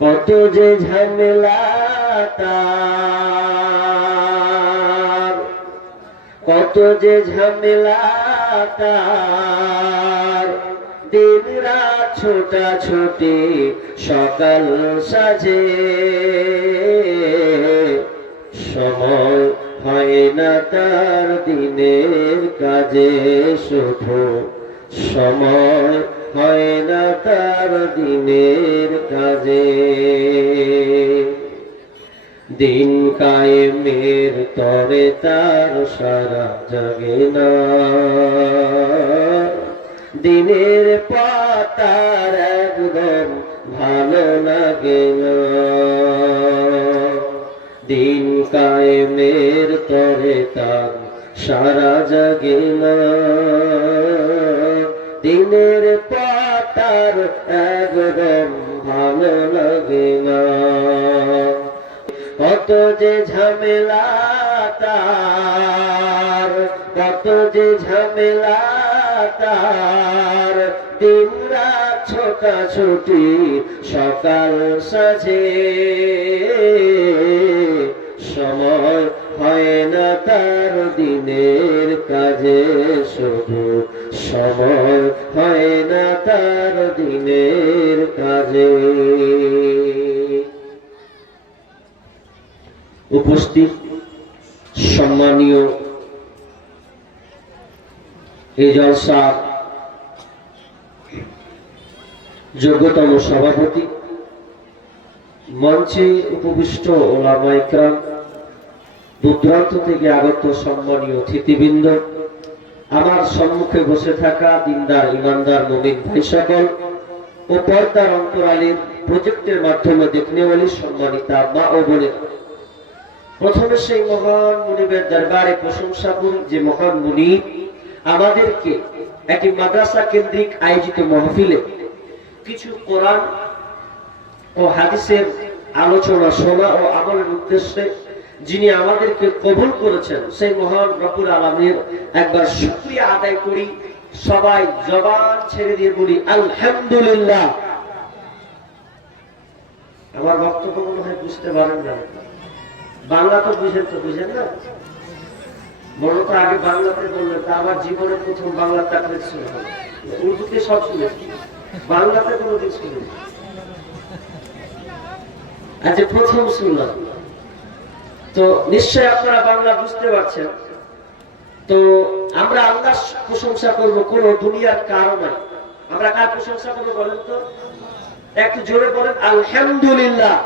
কত যে ঝামেলা তার, কত যে ঝামেলা তার, দিন রাত ছোটাছুটি সকাল সাজে, সময় হয় না তার দিনের কাজে, শুধু সময় হয় না তার দিনের কাজে। দিন কায়েমের তরে তার সারা জাগে না, দিনের পাতার একদম ভালো লাগে না। দিন কায়েমের তরে তার সারা জাগে না, দিনের পাতার একদম ভালো লাগে না। কত যে ঝামেলা তার, কত যে ঝামেলা তার, দিন রাত ছোটাছুটি সকাল সাজে, সময় হয় না তার দিনের কাজে, শুধু সময় হয় না তার দিনের কাজে। উপস্থিত সম্মানীয় এই জলসার যোগ্যতম সভাপতি, মঞ্চে উপবিষ্ট ওলামায়ে কেরাম, দূরদূরান্ত থেকে আগত সম্মানীয় অতিথিবৃন্দ, আমার সম্মুখে বসে থাকা দিনদার ইমানদার মুমিন ভাই সকল ও পর্দার অন্তরালের প্রজেক্টের মাধ্যমে দেখনেওয়ালি সম্মানিতা মা ও বোনেরা, প্রথমে সেই মহান মুনিবের দরবারে প্রশংসা করি যে মহান মুনিব আমাদেরকে একটি মাদ্রাসা কেন্দ্রিক আয়োজিত মাহফিলে কিছু কোরআন ও হাদিসের আলোচনা শোনা ও আমলের উদ্দেশ্যে যিনি আমাদেরকে কবুল করেছেন, সেই মহান রব্বুল আলামিনের একবার শুকরিয়া আদায় করি। সবাই জবান ছেড়ে দিয়ে বলি আলহামদুলিল্লাহ। আমার বক্তব্য মনে হয় বুঝতে পারেন না, বাংলা তো বুঝেন, তো বুঝেন না, বড় তো আগে বাংলাতে বললেন, তা আমার জীবনের প্রথম বাংলা তাকরির শুনে, উর্দুতে সব শুনেছি, বাংলাতে কোনোদিন শুনেছি, আজ প্রথম শুনলাম। তো নিশ্চয় আপনারা বাংলা বুঝতে পারছেন। তো আমরা আল্লাহর প্রশংসা করব, কোন দুনিয়ার কারণ নাই। আমরা কার প্রশংসা করবো বলেন তো? একটু জোরে বলেন আলহামদুলিল্লাহ।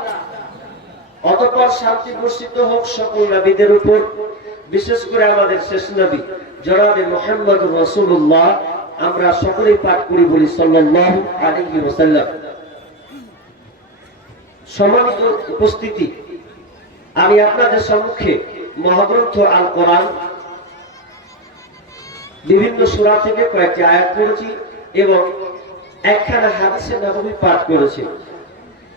অতঃপর শান্তি বর্ষিত হোক সকল নবীদের উপর, বিশেষ করে আমাদের শেষ নবী জনাবে মুহাম্মদ রাসূলুল্লাহ। আমরা সকলেই পাঠ করি, বলি সাল্লাল্লাহু আলাইহি ওয়াসাল্লাম। সম্মানিত উপস্থিতি, আমি আপনাদের সম্মুখে মহাগ্রন্থ আল কোরআন বিভিন্ন সূরা থেকে কয়েকটি আয়াত পড়েছি এবং একখানা হাদিসে নববী পাঠ করেছি।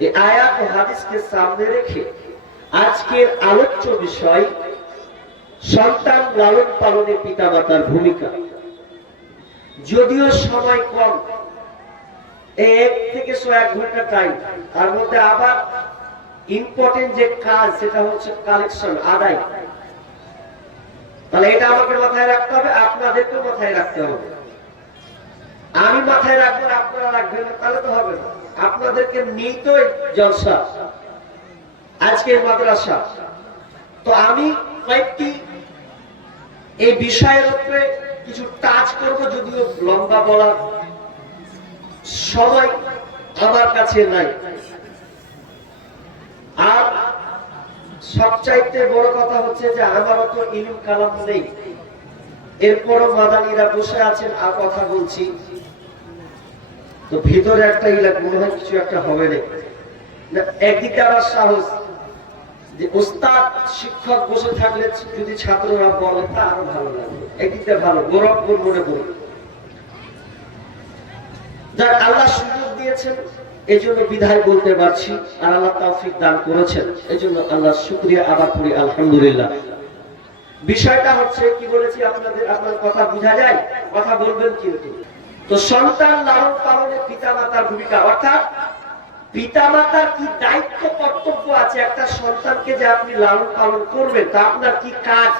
এই আয়াত ও হাদিসকে সামনে রেখে আজকের আলোচ্য বিষয় সন্তান লালন পালনে পিতামাতার ভূমিকা। যদিও সময় কম, 1 থেকে 1 ঘন্টা টাইম, তার মধ্যে আবার ইম্পর্টেন্ট যে কাজ সেটা হচ্ছে কালেকশন, আদায়। তাহলে এটা আমাকে মাথায় রাখতে হবে, আপনাদেরকে মাথায় রাখতে হবে। আমি মাথায় রাখবো, আপনারা রাখবেন না, তাহলে তো হবে না। আপনাদেরকে নিয়ে তো জলসা, আজকের মাদ্রাসা। তো আমি কয়েকটি এই বিষয়ের উপরে কিছু টাচ করব, যদিও লম্বা বলার সময় আমার কাছে নাই। আর সবচাইতে বড় কথা হচ্ছে যে আমার অত ইলম কালাম নেই, এরপরও মাদানীরা বসে আছেন আর কথা বলছি, তো ভিতরে একটা ইলাক মনে হয় কিছু একটা হবে না। একদিকে আবার সাহস যে ওস্তাদ শিক্ষক বসে থাকলে যদি ছাত্ররা বলে তা আরো ভালো লাগে, একদিকে ভালো, গৌরব মনে করি। যার আল্লাহ সুযোগ দিয়েছেন এজন্য বিধায় বলতে পারছি, আর আল্লাহ তৌফিক দান করেছেন, এজন্য আল্লাহর শুকরিয়া আদায় করি আলহামদুলিল্লাহ। বিষয়টা হচ্ছে কি বলেছি আপনাদের, আপনার কথা বোঝা যায়, কথা বলবেন কিন্তু। তো সন্তান লালন পালনে পিতামাতার ভূমিকা, অর্থাৎ পিতামাতার কি দায়িত্ব কর্তব্য আছে একটা সন্তানকে যে আপনি লালন পালন করবেন, তা আপনার কি কাজ?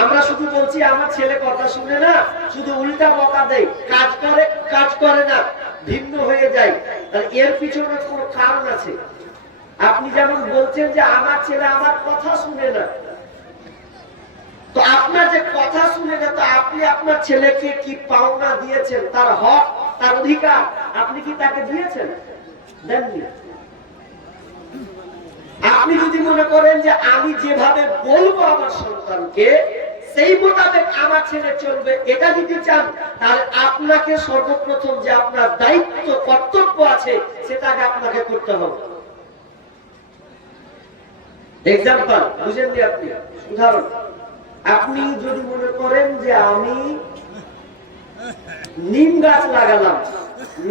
আমরা শুধু বলছি আমার ছেলে কথা শুনে না, শুধু উল্টা বকা দেয়, কাজ করে না, ভিন্ন হয়ে যায়। তাহলে এর পিছনে কোনো কারণ আছে। আপনি যেমন বলছেন যে আমার ছেলে আমার কথা শুনে না, তো আপনার যে কথা শুনে না, তো আপনি আপনার ছেলেকে কি পাওনা দিয়েছেন? তার হক, তার অধিকার আপনি কি তাকে দিয়েছেন? দেননি। আপনি যদি মনে করেন যে আমি যেভাবে বলবো আমার সন্তানকে সেই মোতাবেক আমার ছেলে চলবে, এটা যদি চান, তাহলে আপনাকে সর্বপ্রথম যে আপনার দায়িত্ব কর্তব্য আছে সেটাকে আপনাকে করতে হবে। এক্সাম্পল বুঝেননি আপনি? উদাহরণ, আপনি যদি মনে করেন যে আমি নিম গাছ লাগালাম,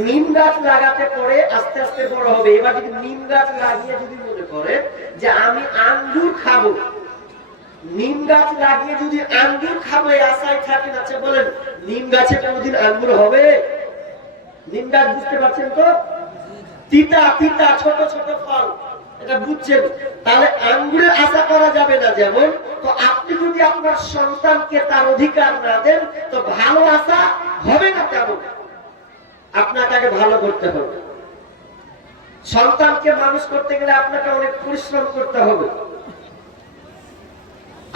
নিম গাছ লাগাতে পরে আস্তে আস্তে বড় হবে। এবার যদি নিম গাছ লাগিয়ে যদি মনে করেন যে আমি আঙ্গুর খাবো, নিম গাছ লাগিয়ে যদি আঙ্গুর খাবো এই আশায় থাকেন, আচ্ছা বলেন নিম গাছে কোনদিন আঙ্গুর হবে? নিম গাছ বুঝতে পারছেন তো? তিতা তিতা ছোট ছোট ফল, এটা বুঝছেন? তাহলে আঙ্গুরের আশা করা যাবে না। যেমন তো আপনি যদি আপনার সন্তানকে তার অধিকার না দেন, তো ভালো আশা হবে না। তেমন আপনাকে আগে ভালো করতে হবে। সন্তানকে মানুষ করতে গেলে আপনাকে অনেক পরিশ্রম করতে হবে।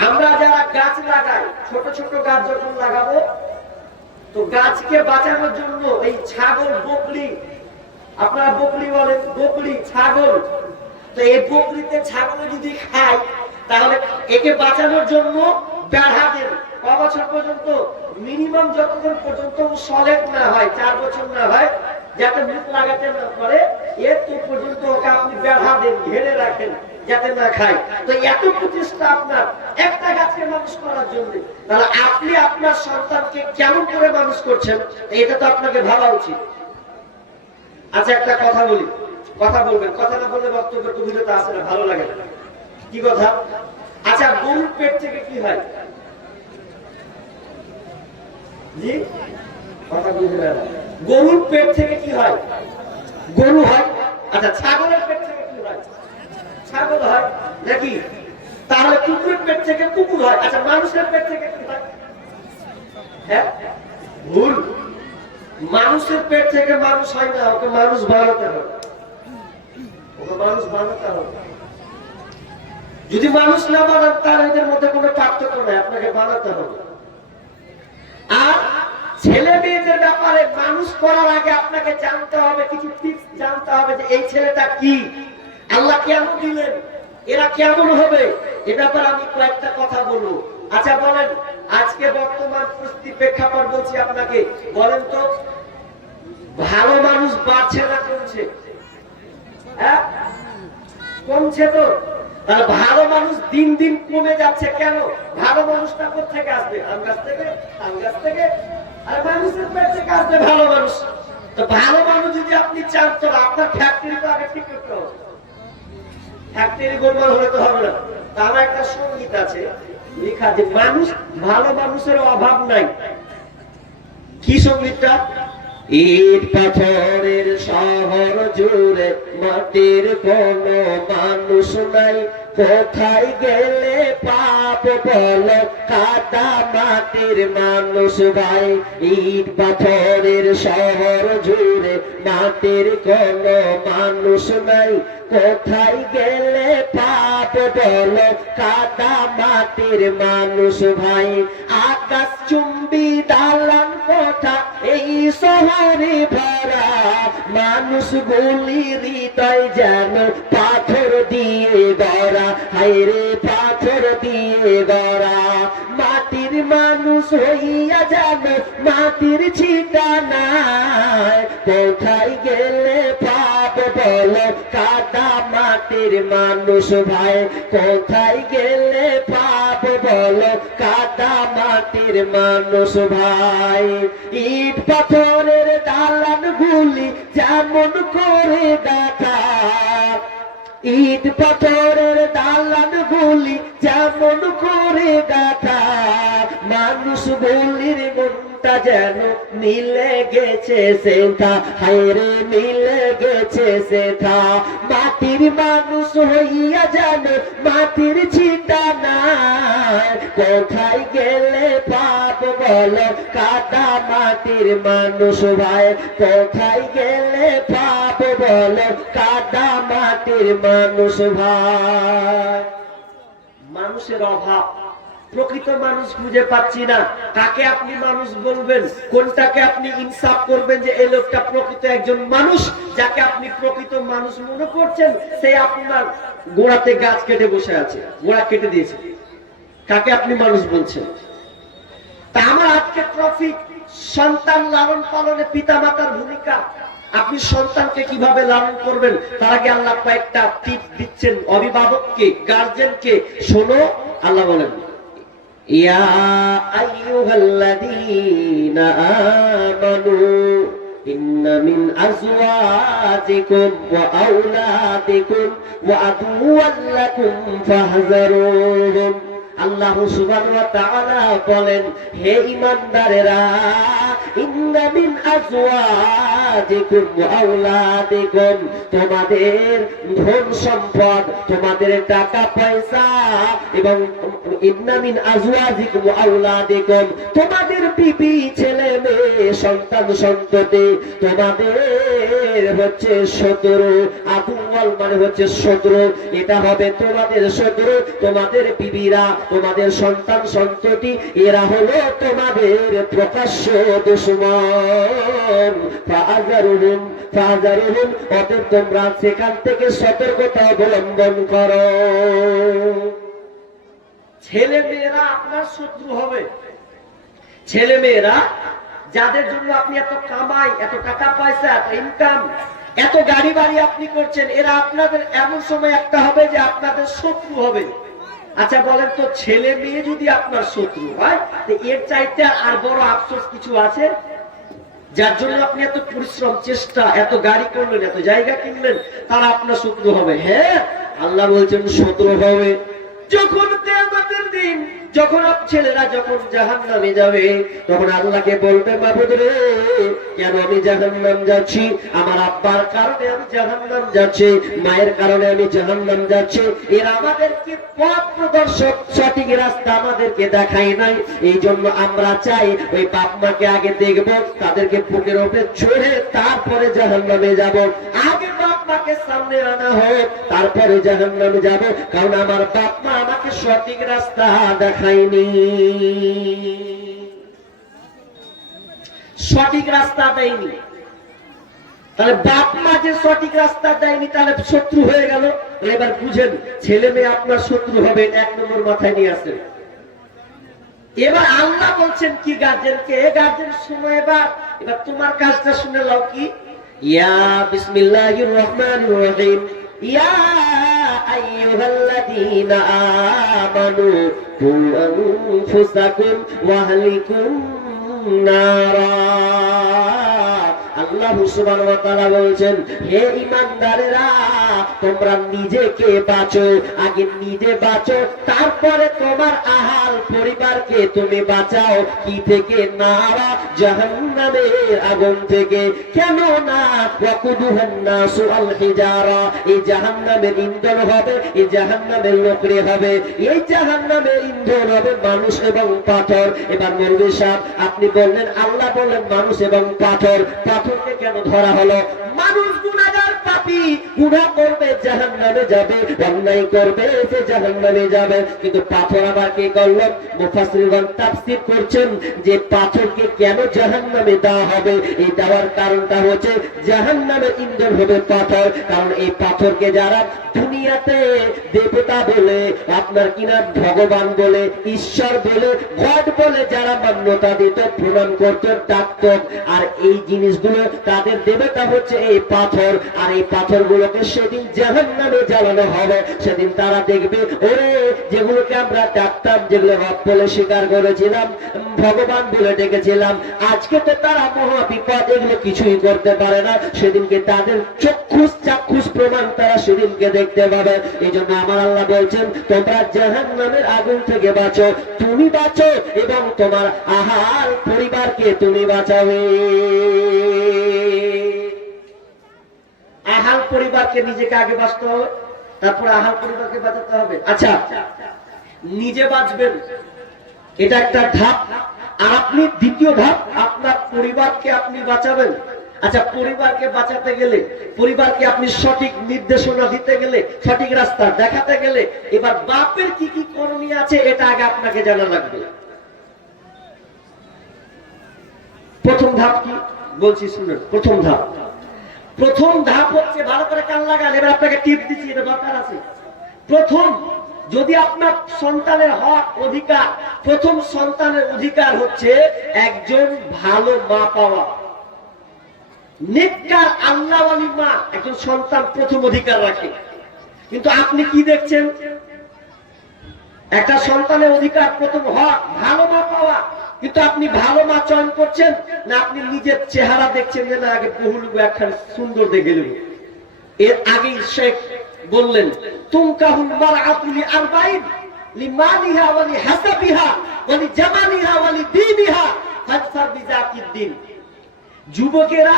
আমরা যারা গাছ লাগাই, ছোট ছোট গাছ যখন লাগাবো, তো গাছকে বাঁচানোর জন্য এই ছাগল, বকরি, আপনারা বকরি বলেন, বকরি ছাগল, তো এই বকরিতে ছাগলে যদি খায়, তাহলে একে বাঁচানোর জন্য বেড়া দেন। ক বছর পর্যন্ত? মিনিমাম যতক্ষণ পর্যন্ত সলেট না হয়, 4 বছর না হয়, যাতে মুখ লাগাতে না পারে, এর তো পর্যন্ত ওকে আপনি বেড়া দেন, ঘেরে রাখেন যাতে না খায়। তো এত প্রচেষ্টা আপনার একটা গাছকে মানুষ করার জন্য, তাহলে আপনি আপনার সন্তানকে কেমন করে মানুষ করছেন এটা তো আপনাকে ভাবা উচিত। আচ্ছা একটা কথা বলি, কথা বলবেন, কথা না বললে বক্তব্যের গভীরতা আসে না, ভালো লাগে না। কি কথা? আচ্ছা গরুর পেট থেকে কি হয়? জি কথা বুঝে না। গরুর পেট থেকে কি হয়? গরু হয়। আচ্ছা ছাগলের পেট থেকে কি হয়? ছাগল হয় নাকি? তাহলে কুকুরের পেট থেকে কুকুর হয়। আচ্ছা মানুষের পেট থেকে কি হয়? হ্যাঁ ভুল, মানুষের পেট থেকে মানুষ হয় না, ওকে মানুষ বানাতে হবে, ওকে মানুষ বানাতে হবে। যদি মানুষ না বানান, তার এদের মধ্যে কোনো পার্থক্য নাই, আপনাকে বানাতে হবে। আর ছেলে মেয়েদের ব্যাপারে মানুষ করার আগে আপনাকে জানতে হবে, কিছু টিপস জানতে হবে, যে এই ছেলেটা কি, আল্লাহ কেমন দিলেন, এরা কেমন হবে, এ ব্যাপারে আমি কয়েকটা কথা বলবো। আচ্ছা বলেন, আজকে বর্তমান পরিস্থিতি প্রেক্ষাপট বলছি আপনাকে, বলেন তো ভালো মানুষ বাড়ছে না কমছে? হ্যাঁ কমছে তো। তাহলে ভালো মানুষ দিন দিন কমে যাচ্ছে কেন? ভালো মানুষটা কোথেকে আসবে? আম গাছ থেকে, আম গাছ থেকে, আর মানুষের পেট থেকে আসবে ভালো মানুষ। তো ভালো মানুষ যদি আপনি চান, তো আপনার ফ্যাক্টরি তো আগে ঠিক করতে হবে। ফ্যাক্টরি গোলমাল হলে তো হবে না। তা আমার একটা সঙ্গীত আছে লেখা, যে মানুষ, ভালো মানুষের অভাব নাই। কি সঙ্গীতটা? ইট পাথরের শহর জুড়ে মাটির কোনো মানুষ নাই, কোথায় গেলে পাপ বলো কাদা মাটির মানুষ ভাই। ইট পাথরের শহর জুড়ে মাটির কোনো মানুষ নাই, কোথায় গেলে পাপ বলো কাদা মাটির মানুষ ভাই। আকাশ চুম্বি দালান কোঠা এই শহরে ভরা, মানুষ গুলি হৃদয় যেন পাথর দিয়ে গড়া, হায়রে পাথর দিয়ে গড়া। মাটির মানুষ হইয়া যেন মাটির ঠিকানায়, কোথায় গেলে পাপ বলো কাদা মাটির মানুষ ভাই, কোথায় গেলে পাপ বলো কাদা মাটির মানুষ ভাই। ইট পাথরের দালান গুলি যেমন করে গাথা, ইট পাথরের দালান গুলি যেমন করে গাথা, মানুষ গুলির মন মনটা যেন মিলে গেছে সেথা, হায়রে মিলে গেছে সেথা। মাটির মানুষ হইয়া যেন মাটির ছিটা নাই, কোথায় গেলে পাপ বলো কাদা মাটির মানুষ ভাই, কোথায় গেলে পাপ বলো কাদা মাটির মানুষ ভাই। মানুষের অভাব, প্রকৃত মানুষ খুঁজে পাচ্ছি না। কাকে আপনি মানুষ বলবেন, কোনটাকে আপনি ইনসাফ করবেন যে এই লোকটা প্রকৃত একজন মানুষ? যাকে আপনি প্রকৃত মানুষ মনে করছেন সে আপনার গোড়াতে গাছ কেটে বসে আছে, গোড়া কেটে দিয়েছে। কাকে আপনি মানুষ বলছেন? তা আমার আজকে টপিক সন্তান লালন পালনে পিতা মাতার ভূমিকা। আপনি সন্তানকে কিভাবে লালন করবেন তার আগে আল্লাহ কয়েকটা টিপস দিচ্ছেন অভিভাবককে, গার্জেনকে। শোনো, আল্লাহ বলেন, ইয়া আইয়ুহাল্লাযীনা আমানু ইন্না মিন আজওয়াজিকুম ওয়া আওলাদিকুম ওয়া আদুওয়াল লাকুম ফাহযারুহুম। আল্লাহ সুবহানাহু ওয়া তাআলা বলেন, হে ঈমানদারেরা, ইন্না মিন আজওয়াজিকুম ওয়া আওলাদিকুম, তোমাদের ধন সম্পদ, তোমাদের টাকা পয়সা এবং ইন্না মিন আজওয়াজিকুম ওয়া আওলাদিকুম, তোমাদের বিবি, ছেলে মেয়ে, সন্তান সন্ততি, তোমাদের হচ্ছে শত্রু। আদুওয়াল মানে হচ্ছে শত্রু, এটা হবে তোমাদের শত্রু। তোমাদের বিবিরা, তোমাদের সন্তান সন্ততি, এরা হলো তোমাদের প্রকাশ্য দুশমন। ফাহযারুহুম, ফাহযারুহুম, অতএব তোমরা সেখান থেকে সতর্কতা অবলম্বন করো। ছেলে মেয়েরা আপনার শত্রু হবে। ছেলে মেয়েরা যাদের জন্য আপনি এত কামাই, এত টাকা পয়সা, এত ইনকাম, এত গাড়ি বাড়ি আপনি করছেন, এরা আপনাদের এমন সময় একটা হবে যে আপনাদের শত্রু হবে। আচ্ছা বলেন তো, ছেলে মেয়ে যদি আপনার শত্রু হয়, এর চাইতে আর বড় আফসোস কিছু আছে? যার জন্য আপনি এত পরিশ্রম, চেষ্টা, এত গাড়ি করলেন, এত জায়গা কিনলেন, তারা আপনার শত্রু হবে। হ্যাঁ, আল্লাহ বলছেন শত্রু হবে যখন কিয়ামতের দিন, যখন ছেলেরা যখন জাহান্নামে যাবে, তখন আল্লাহকে বলবে, মাবুদ রে, কেন আমি জাহান্নাম যাচ্ছি? আমার আব্বার কারণে আমি জাহান্নাম যাচ্ছি, মায়ের কারণে আমি জাহান্নাম যাচ্ছি। এরা আমাদেরকে পথ প্রদর্শক, সঠিক রাস্তা আমাদেরকে দেখায় নাই। এই জন্য আমরা চাই ওই বাপ মাকে আগে দেখব, তাদেরকে বুকের উপরে চড়ে তারপরে জাহান্নামে যাব। আগে বাপ মাকে সামনে আনা হোক, তারপরে জাহান্নামে যাব। কারণ আমার বাপ মা আমাকে সঠিক রাস্তা দেখায়নি, সঠিক রাস্তা দেয়নি। তাহলে বাপ মা যে সঠিক রাস্তা দেয়নি, তাহলে শত্রু হয়ে গেল। এবার বুঝেন, ছেলে মেয়ে আপনার শত্রু হবে, এক নম্বর মাথায় নিয়ে আসেন। এবার আল্লাহ বলছেন কি গার্জেনকে, গার্জেন শুনো, এবার এবার তোমার কাজটা শুনে নাও। কি? ইয়া বিসমিল্লাহির রহমানির রহিম, ইয়া আইয়ুহাল্লাযীনা আমানু কু আনফুসাকুম ওয়া আহলিকুম নারা। আল্লাহ সুবহানাহু ওয়া তাআলা বলছেন, হে ঈমানদারেরা, তোমরা নিজেকে বাঁচো, আগে নিজে বাঁচো, তারপরে তোমার আহাল পরিবারকে তুমি বাঁচাও। কি থেকে? নারা, জাহান্নামের আগুন থেকে। কেন না? ওয়াকুদুহান নাসু আল হিজারা, এই জাহান্নামের ইন্ধন হবে, এই জাহান্নামের লোকরে হবে, এই জাহান্নামের ইন্ধন হবে মানুষ এবং পাথর। এবার মৌলভী সাহেব, আপনি বললেন, আল্লাহ বললেন মানুষ এবং পাথর। পাথরকে কেন ধরা হলো? মানুষ গুনাহগার, পাপী, গুনাহ করবে, জাহান্নামে যাবে, অন্যায় করবে, সে জাহান্নামে যাবে। কিন্তু পাথর আবার কি করলো? মুফাসসিরগণ তাফসীর করছেন যে পাথরকে কেন জাহান্নামে দেওয়া হবে, এই দেওয়ার কারণটা হচ্ছে জাহান্নামের ইন্ধন হবে পাথর। কারণ এই পাথরকে যারা দুনিয়াতে দেবতা বলে, আপনার কিনা ভগবান বলে, ঈশ্বর বলে, গড বলে যারা মান্যতা দিত, প্রণাম করত, ডাকত, আর এই জিনিসগুলো তাদের দেবতা হচ্ছে এই পাথর। আর এই পাথরগুলোকে সেদিন জাহান্নামে জ্বালানো হবে। সেদিন তারা দেখবে, ওরে, যেগুলোকে আমরা ডাকতাম, যেগুলো রব বলে স্বীকার করেছিলাম, ভগবান বলে ডেকেছিলাম, আজকে তো তারা মহাবিপদ, এগুলো কিছুই করতে পারে না। সেদিনকে তাদের চাক্ষুষ প্রমাণ তারা সেদিনকে দেখতে পাবে। এই জন্য আমার আল্লাহ বলছেন, তোমরা জাহান্নামের আগুন থেকে বাঁচো। তুমি বাঁচো এবং তোমার আহাল পরিবারকে তুমি বাঁচাবে। আহাল পরিবারকে নিজেকে আগে বাঁচতে হবে, তারপরে আহাল পরিবারকে বাঁচাতে হবে। আচ্ছা, নিজে বাঁচবেন এটা একটা ধাপ, আর আপনি দ্বিতীয় ধাপ, আপনার পরিবারকে আপনি বাঁচাবেন। আচ্ছা, পরিবারকে বাঁচাতে গেলে, পরিবারকে আপনি সঠিক নির্দেশনা দিতে গেলে, সঠিক রাস্তা দেখাতে গেলে, এবার বাপের কি কি করণীয় আছে এটা আগে আপনাকে জানা লাগবে। প্রথম ধাপ কি বলছি শুনুন। প্রথম ধাপ হচ্ছে, ভালো করে কান লাগান, এবার আপনাকে টিপ দিচ্ছি, এটা দরকার আছে। প্রথম, যদি আপনার সন্তানের হক অধিকার, প্রথম সন্তানের অধিকার হচ্ছে একজন ভালো মা পাওয়া। নেককার আল্লাহওয়ালি মা একজন সন্তান প্রথম অধিকার রাখে। কিন্তু আপনি কি দেখছেন, একটা সন্তানের অধিকার প্রথম হক ভালো মা পাওয়া, কিন্তু আপনি ভালো মা চয়ন করছেন না আপনি নিজের চেহারা দেখছেন যে না আগে বহুলুকু একখান সুন্দর দেখে নেব। এর আগে শেখ বললেন, তুমকাহুল মারআতু লিআরবাইন লিমালিহা ওয়া লিহাসাবিহা ওয়া লিজামালিহা ওয়া লিদীনিহা ফাজফার বিযাতিদ্দিন। যুবকেরা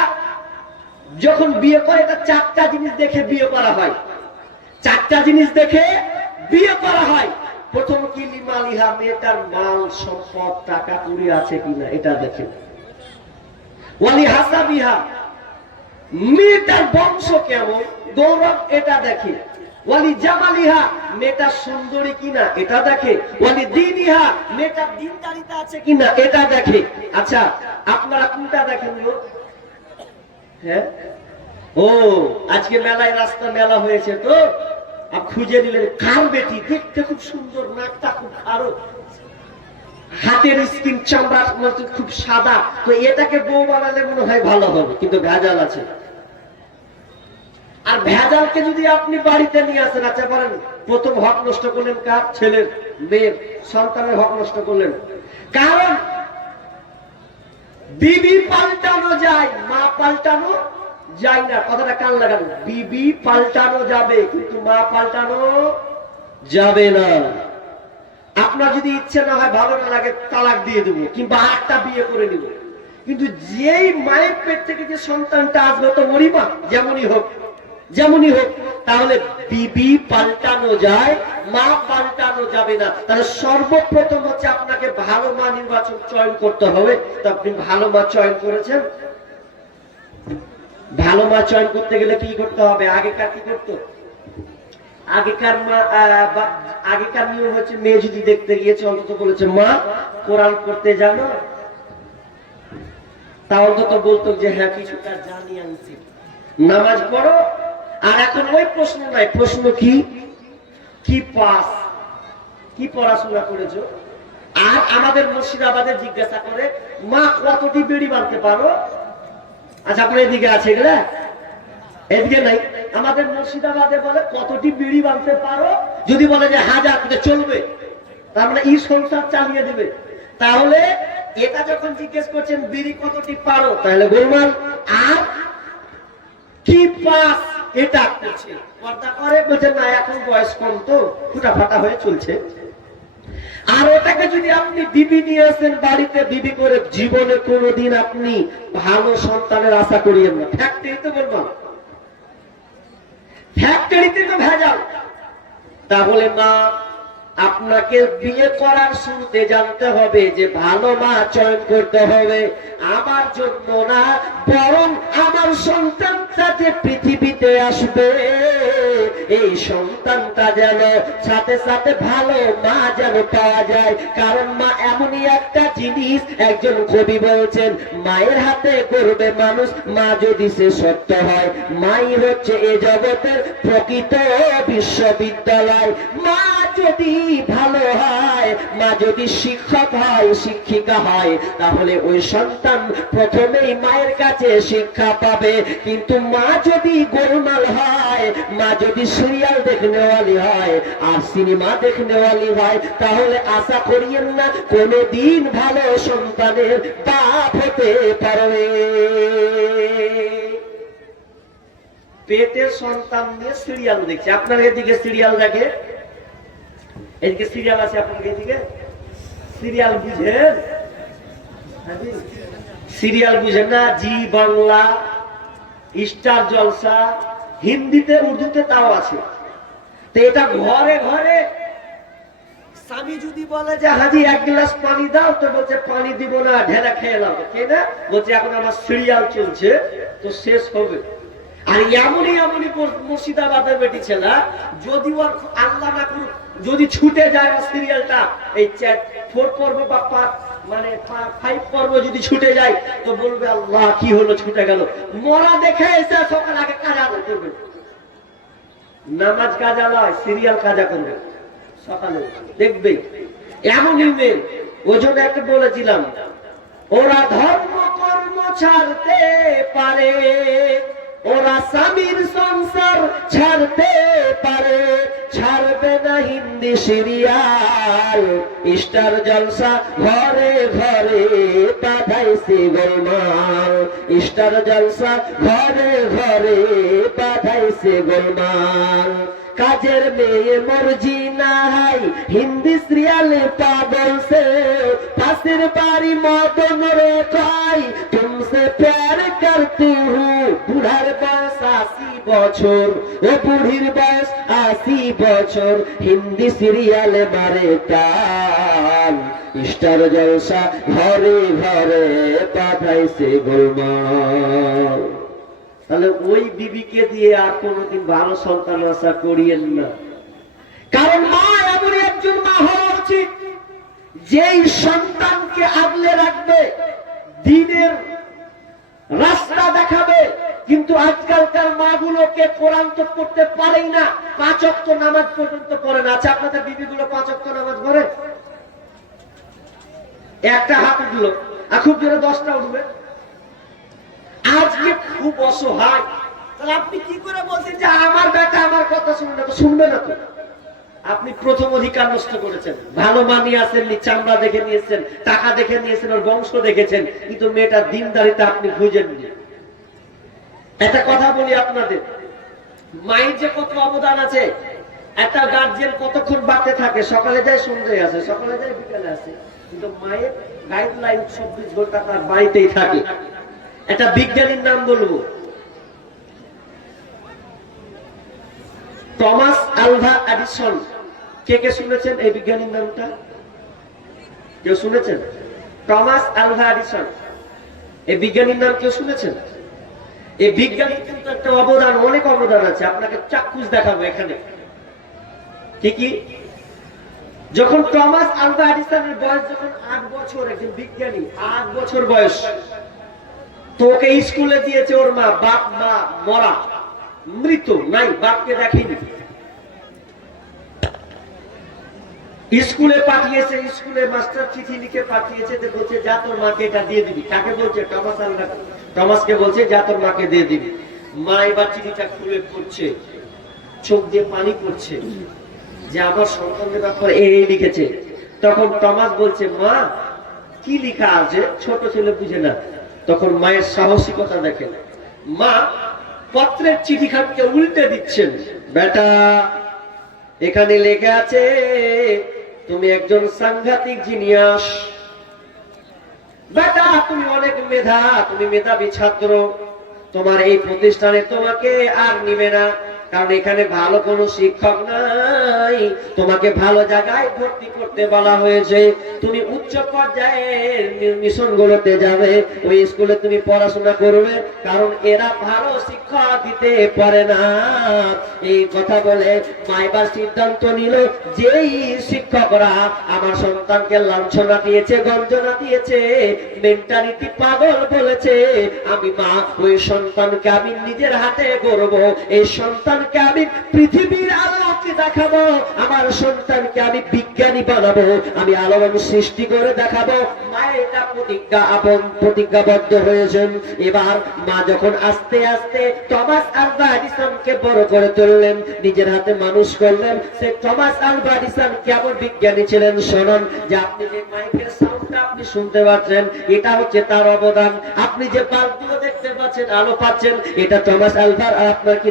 যখন বিয়ে করে এটা চারটা জিনিস দেখে বিয়ে করা হয়, চারটা জিনিস দেখে বিয়ে করা হয়। প্রথম কি, লিমালিহা, মেয়েটার মাল সম্পদ টাকা কড়ি আছে কিনা এটা দেখে। ওয়া লিহাসাবিহা, মেয়েটার বংশ কেমন, গৌরব, এটা দেখে। ওয়ালি জামালিহা, মেয়েটা সুন্দরী কিনা এটা দেখে। ওয়ালি দীনিহা, মেয়েটার দিনদারিতা আছে কিনা এটা দেখে। আচ্ছা, আপনারা কোনটা দেখেন গো? হ্যাঁ, ও আজকে মেলায়, রাস্তা মেলা হয়েছে তো খুঁজে নিলেন কার বেটি, দেখতে খুব সুন্দর, নাকটা খুব খারো, হাতের স্কিন চামড়া খুব সাদা, তো এটাকে বউ বানালে মনে হয় ভালো হবে, কিন্তু ভেজাল আছে। আর ভেজালকে যদি আপনি বাড়িতে নিয়ে আসেন, আচ্ছা বলেন প্রথম হক নষ্ট করলেন কার? ছেলের, মেয়ের, সন্তানের হক নষ্ট করলেন। কারণ বিবি পাল্টানো যায়, মা পাল্টানো যায় না। কথাটা কান লাগানো, বিবি পাল্টানো যাবে কিন্তু মা পাল্টানো যাবে না। আপনার যদি ইচ্ছে না হয়, ভালো না লাগে, তালাক দিয়ে দেবো কিংবা আরেকটা বিয়ে করে নিব, কিন্তু যেই মায়ের পেট থেকে যে সন্তানটা আসবে তো ওরই মা, যেমনই হোক, তাহলে বিবি পাল্টানো যায়, মা পাল্টানো যাবে না। তাহলে সর্বপ্রথম হচ্ছে আপনাকে ভালো মা নির্বাচন চয়ন করতে হবে। তো আপনি ভালো মা চয়ন করেছেন, ভালো মা চয়ন করতে গেলে কি করতে হবে? আগেকার কি করতো? আগেকার নিয়ম হচ্ছে, মেয়ে যদি দেখতে গিয়েছে অন্তত বলেছে মা কোরআন পড়তে জানো, তা অন্তত বলতো যে হ্যাঁ কিছুটা জানি আনছি, নামাজ পড়ো। আর এখন ওই প্রশ্ন নাই, প্রশ্ন কি পাস, কি পড়াশোনা করেছো। আর আমাদের মুর্শিদাবাদে জিজ্ঞাসা করে মা কতটি বেড়ি বাঁধতে পারো। আচ্ছা, আপনার এদিকে আছে এগুলা? এদিকে নাই। আমাদের মুর্শিদাবাদে বলে কতটি বিড়ি বাঁধতে পারো, যদি বলে যে 1000 চলবে, তার মানে এই সংসার চালিয়ে দেবে। তাহলে এটা যখন জিজ্ঞেস করছেন বিড়ি কতটি পারো, তাহলে গোলমাল। আর কি পাস এটা করছে, পর্দা করে বলছে না এখন বয়স কম তো ফুটা ফাটা হয়ে চলছে। আর ওটাকে যদি আপনি বিবি নিয়ে আসেন বাড়িতে, বিবি করে জীবনে কোনোদিন আপনি ভালো সন্তানের আশা করিয়েন না। ফ্যাক্টরিতে বলবো, ফ্যাক্টরিতে তো ভেজাল। তাহলে মা, আপনাকে বিয়ে করার শুরুতে জানতে হবে যে ভালো মা চয়ন করতে হবে আমার জন্য না, বরং আমার সন্তানটা যে পৃথিবীতে আসবে এই সন্তানটা যেন সাথে সাথে ভালো মা যেন পাওয়া যায়। কারণ মা এমনই একটা জিনিস, একজন কবি বলছেন, মায়ের হাতে গড়বে মানুষ, মা যদি সে সত্য হয়, মাই হচ্ছে এ জগতের প্রকৃত বিশ্ববিদ্যালয়। মা যদি ভালো হয়, মা যদি শিক্ষক হয়, শিক্ষিকা হয়, তাহলে ওই সন্তান প্রথমেই মায়ের কাছে শিক্ষা পাবে। কিন্তু মা যদি গোলমাল হয়, মা যদি সিরিয়াল দেখনেওয়ালি হয় আর সিনেমা দেখনেওয়ালি হয়, তাহলে আশা করিয়েন না কোনদিন ভালো সন্তানের বাপ হতে পারবে। পেটের সন্তান নিয়ে সিরিয়াল দেখছে, আপনার এদিকে সিরিয়াল দেখে, এদিকে সিরিয়াল আছে আপনার এদিকে সিরিয়াল বুঝেন? সিরিয়াল বুঝেন না? জি বাংলা, স্টার জলসা, হিন্দিতে উর্দুতে তাও আছে। তো এটা ঘরে ঘরে স্বামী যদি বলে যে হাজি এক গ্লাস পানি দাও, তো বলছে পানি দিব না, ঢেলা খেয়ে নাও। কে না বলছে এখন আমার সিরিয়াল চলছে, তো শেষ হবে। আর এমনই মুর্শিদাবাদের বেটি ছেলা, যদি ওর আল্লাহ না করুক যদি ছুটে যায় সিরিয়ালটা, এই 4 পর্ব বা 5 পর্ব যদি ছুটে যায়, তো বলবে আল্লাহ কি হলো, ছুটে গেল। মরা দেখে এসে সকাল আগে কাজা করবে, নামাজ কাজা নয়, সিরিয়াল কাজা করবে সকালে, দেখবে এমনই মেয়ে। ওই জন্য একটা বলেছিলাম, ওরা ধর্ম কর্ম ছাড়তে পারে, ওরা স্বামীর সংসার ছাড়তে পারে, ছাড়বে না হিন্দি সিরিয়াল, স্টার জলসা ঘরে ঘরে পাঠাইছে গোলমাল, স্টার জলসা ঘরে ঘরে পাঠাইছে গোলমাল। কাজের মেয়ে মর্জি না হাই হিন্দি সিরিয়ালে পাগল সে, পাশের বাড়ি মদন রে কয় তুমসে প্যার করতি হুঁ, বুড়ার বয়স 80 বছর, ও বুড়ির বয়স 80 বছর, হিন্দি সিরিয়ালে মারে টান, স্টার জলসা ঘরে ঘরে পাঠাইছে গোলমাল। তাহলে ওই বিবিকে দিয়ে আর কোনদিন ভালো সন্তান আশা করিয়েন না। কারণ মা এমন একজন মা হওয়া উচিত যেই সন্তানকে আগলে রাখবে, দিনের রাস্তা দেখাবে। কিন্তু আজকালকার মাগুলোকে কোরআন তো পড়তে পারেই না, 5 ওয়াক্ত নামাজ পর্যন্ত পড়ে না। আচ্ছা, আপনাদের বিবিগুলো 5 ওয়াক্ত নামাজ পড়ে? একটা হাত উঠলো, আর খুব জোরে 10টা উঠবে। আজকে খুব অসহায়, তাহলে আপনি কি করে বলছেন যে আমার বেটা আমার কথা শুনবে না? তো শুনবে না তো। আপনি প্রথম অধিকার নষ্ট করেছেন, ভালো মানি আসেননি, চামড়া দেখে নিয়েছেন, টাকা দেখে নিয়েছেন, ওর বংশ দেখেছেন, কিন্তু মেয়েটার দিনদারিতা আপনি খুঁজেননি। একটা কথা বলি আপনাদের, মায়ের যে কত অবদান আছে। একটা গার্জিয়ান কতক্ষণ বাড়তে থাকে, সকালে যায় সন্ধ্যায় আসে, সকালে যায় বিকালে আসে, কিন্তু মায়ের গাইডলাইন 24 ঘন্টা তার বাড়িতেই থাকে। একটা বিজ্ঞানীর নাম বলবো, টমাস আলভা এডিসন। কে কে শুনেছেন এই বিজ্ঞানীর নামটা? কেউ শুনেছেন? টমাস আলভা এডিসন, এই বিজ্ঞানীর নাম কেউ শুনেছেন? এই বিজ্ঞানীর কিন্তু একটা অবদান, অনেক অবদান আছে। আপনাকে চাক্ষুষ দেখাবো এখানে কি কি। যখন টমাস আলভা এডিসনের বয়স যখন 8 বছর, একজন বিজ্ঞানী 8 বছর বয়স, তো ওকে স্কুলে দিয়েছে ওর মা। বাপ মা মরা, মৃত, নাই, বাপকে দেখেনি। স্কুলে পাঠিয়েছে, স্কুলে মাস্টার চিঠি লিখে পাঠিয়েছে, বলছে যা তোর মাকে এটা দিয়ে দিবি। কাকে বলছে? Thomas Alva. টমাসকে বলছে যা তোর মাকে দিয়ে দিবি। মা এবার চিঠিটা খুলে পড়ছে, চোখ দিয়ে পানি পড়ছে যে আমার সন্তানের ব্যাপারে এই লিখেছে। তখন টমাস বলছে, মা কি লিখা আছে? ছোট ছেলে বুঝে না। তখন মায়ের সাহসিকতা দেখেন, মা পত্রের চিঠিখানকে উল্টে দিচ্ছেন। বেটা, এখানে লেখা আছে তুমি একজন সাংঘাতিক জিনিয়াস। বেটা, তুমি অনেক মেধা, তুমি মেধাবী ছাত্র, তোমার এই প্রতিষ্ঠানে তোমাকে আর নিবে না, কারণ এখানে ভালো কোনো শিক্ষক নাই, তোমাকে ভালো জায়গায় ভর্তি করতে বলা হয়েছে। তুমি উচ্চ পর্যায়ের মিশনগুলোতে যাবে, ওই স্কুলে তুমি পড়াশোনা করবে, কারণ এরা ভালো শিক্ষা দিতে পারে না। এই কথা বলে মাইবার সিদ্ধান্ত নিল, যেই শিক্ষকরা আমার সন্তানকে লাঞ্ছনা দিয়েছে, গঞ্জনা দিয়েছে, মেন্টালিটি পাগল বলেছে, আমি মা ওই সন্তানকে আমি নিজের হাতে গড়বো, এই সন্তানকে আমি পৃথিবীর আলোকে দেখাবো, আমার সন্তানকে আমি বিজ্ঞানী বানাবো, আমি আলোড়ন সৃষ্টি করে দেখাবো। মায়েরা প্রতিজ্ঞাবদ্ধ হয়েছেন। এবার মা যখন আস্তে আস্তে টমাস আলভা এডিসনকে বড় করে তুললেন, নিজের হাতে মানুষ করলেন, সে টমাস আলভা এডিসন কেমন বিজ্ঞানী ছিলেন শোনেন। যে আপনি যে মাইকের সাউন্ডটা আপনি শুনতে পাচ্ছেন, এটা হচ্ছে তার অবদান। আপনি যে বাল্বগুলো দেখতে পাচ্ছেন, আলো পাচ্ছেন, এটা টমাস আলভার আপনার কি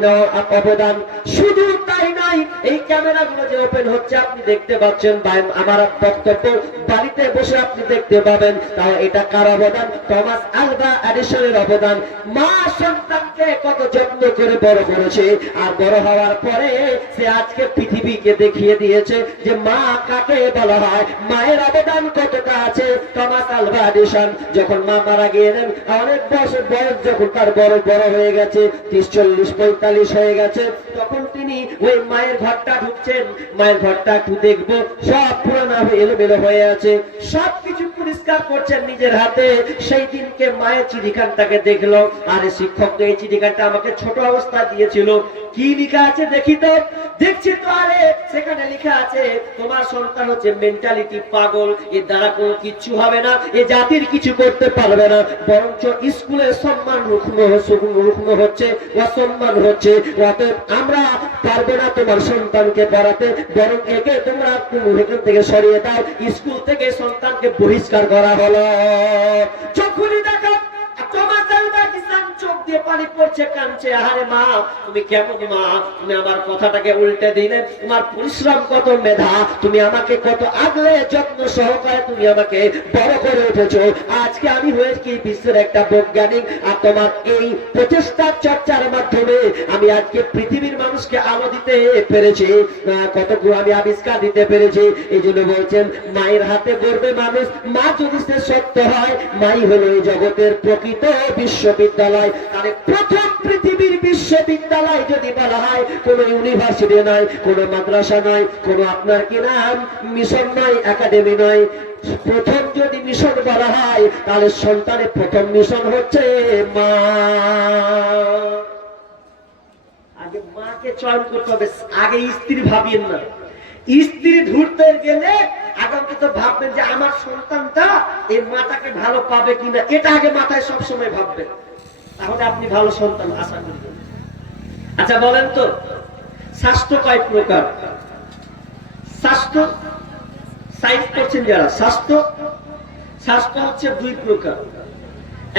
অবদান। শুধু তাই নয়, নয়, এই ক্যামেরাগুলো যে ওপেন হচ্ছে আপনি দেখতে পাচ্ছেন, আমার বক্তব্য বাড়িতে বসে আপনি দেখতে পাবেন। তাও এটা কার অবদান? টমাস আলভা এডিসনের অবদান। মা সন্তানকে কত যত্ন করে বড় করেছে, আর বড় হওয়ার পরে সে আজকে পৃথিবীকে দেখিয়ে দিয়েছে যে মা কাকে বলা হয়, মায়ের অবদান কতটা আছে। টমাস আলভা এডিসন যখন মা মারা গেলেন, অনেক বছর বয়স যখন তার বড় বড় হয়ে গেছে, 30, 40, 45 হয়ে গেছে, তখন তিনি ওই মায়ের ঘরটা ঢুকছেন। মায়ের ঘরটা একটু দেখবো, সব পুরানো এলোমেলো হয়ে আছে, সবকিছু পরিষ্কার করছেন নিজের হাতে। সেই দিনকে মায়ের চিঠিখানটাকে দেখলো, আরে শিক্ষক তো এই চিঠিখানটা আমাকে ছোট অবস্থা দিয়েছিল, কি লেখা আছে দেখি তো। দেখছি তো, আরে সেখানে লেখা আছে তোমার সন্তান হচ্ছে মেন্টালিটি পাগল, এর দ্বারা কোনো কিচ্ছু হবে না, এ জাতির কিছু করতে পারবে না, বরঞ্চ স্কুলের সম্মান রুগ্ন হচ্ছে, অসম্মান হচ্ছে। অতএব আমরা পারবো না তোমার সন্তানকে পড়াতে, বরং একে তোমরা এখান থেকে সরিয়ে দাও। স্কুল থেকে সন্তানকে বহিষ্কার করা হলো। যখনই দেখো চোখ দিয়ে পানি পড়ছে, কাঁদছে, আরে মা তুমি কেমন মা, তুমি আমার কথাটাকে উল্টে দিলে, তোমার পরিশ্রম কত, মেধা, তুমি আমাকে কত আগলে যত্ন সহকারে তুমি আমাকে বড় করে উঠেছো, আজকে আমি হয়েছি বিশ্বের একটা বৈজ্ঞানিক, আর তোমার এই প্রচেষ্টার চর্চার মাধ্যমে আমি আজকে পৃথিবীর মানুষকে আলো দিতে পেরেছি, কতগুলো আমি আবিষ্কার দিতে পেরেছি। এই জন্য বলছেন মায়ের হাতে গড়বে মানুষ, মা যদি সে সত্য হয়, মাই হলো এই জগতের প্রকৃত বিশ্ববিদ্যালয়। তাহলে প্রথম পৃথিবীর বিশ্ববিদ্যালয় যদি বলা হয়, কোন ইউনিভার্সিটি নয়, কোন মাদ্রাসা নয়, কোন আপনার কি নাম মিশন নয়, একাডেমি নয়, প্রথম যদি মিশন বলা হয়, তাহলে সন্তানের প্রথম মিশন হচ্ছে মা। আগে মাকে চয়ন করতে হবে, আগে স্ত্রী ভাবিয়েন না। স্ত্রী ধরতে গেলে আগামী তো ভাববেন যে আমার সন্তানটা এই মাটাকে ভালো পাবে কিনা, এটা আগে মাথায় সবসময় ভাববেন, তাহলে আপনি ভালো সন্তান আশা করবেন। আচ্ছা বলেন তো, স্বাস্থ্য কয় প্রকার? স্বাস্থ্য সায়েন্স করছেন যারা, স্বাস্থ্য হচ্ছে দুই প্রকার,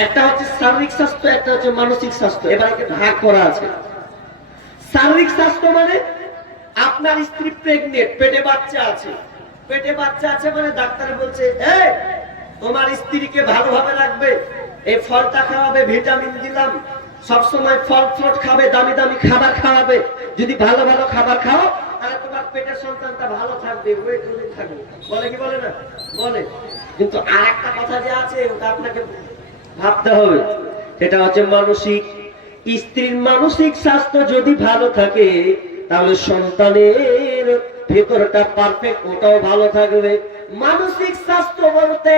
একটা হচ্ছে শারীরিক স্বাস্থ্য, একটা হচ্ছে মানসিক স্বাস্থ্য। এবার একে ভাগ করা আছে। শারীরিক স্বাস্থ্য মানে আপনার স্ত্রী প্রেগনেন্ট, পেটে বাচ্চা আছে, মানে ডাক্তার বলছে এই তোমার স্ত্রীকে ভালোভাবে রাখবে, এই ফলটা খাওয়াবে, ভিটামিন দিলাম, সবসময় ফল ফ্রুট খাবে, দামি দামি খাবার খাওয়াবে, যদি ভালো ভালো খাবার খাও তাহলে তোমার পেটের সন্তানটা ভালো থাকবে, ওয়েট থাকবে, বলে কি বলে না? বলে। কিন্তু আর একটা কথা যে আছে ওটা আপনাকে ভাবতে হবে, সেটা হচ্ছে মানসিক। স্ত্রীর মানসিক স্বাস্থ্য যদি ভালো থাকে, তাহলে সন্তানের ভেতরটা পারফেক্ট, ওটাও ভালো থাকবে। মানসিক স্বাস্থ্য বলতে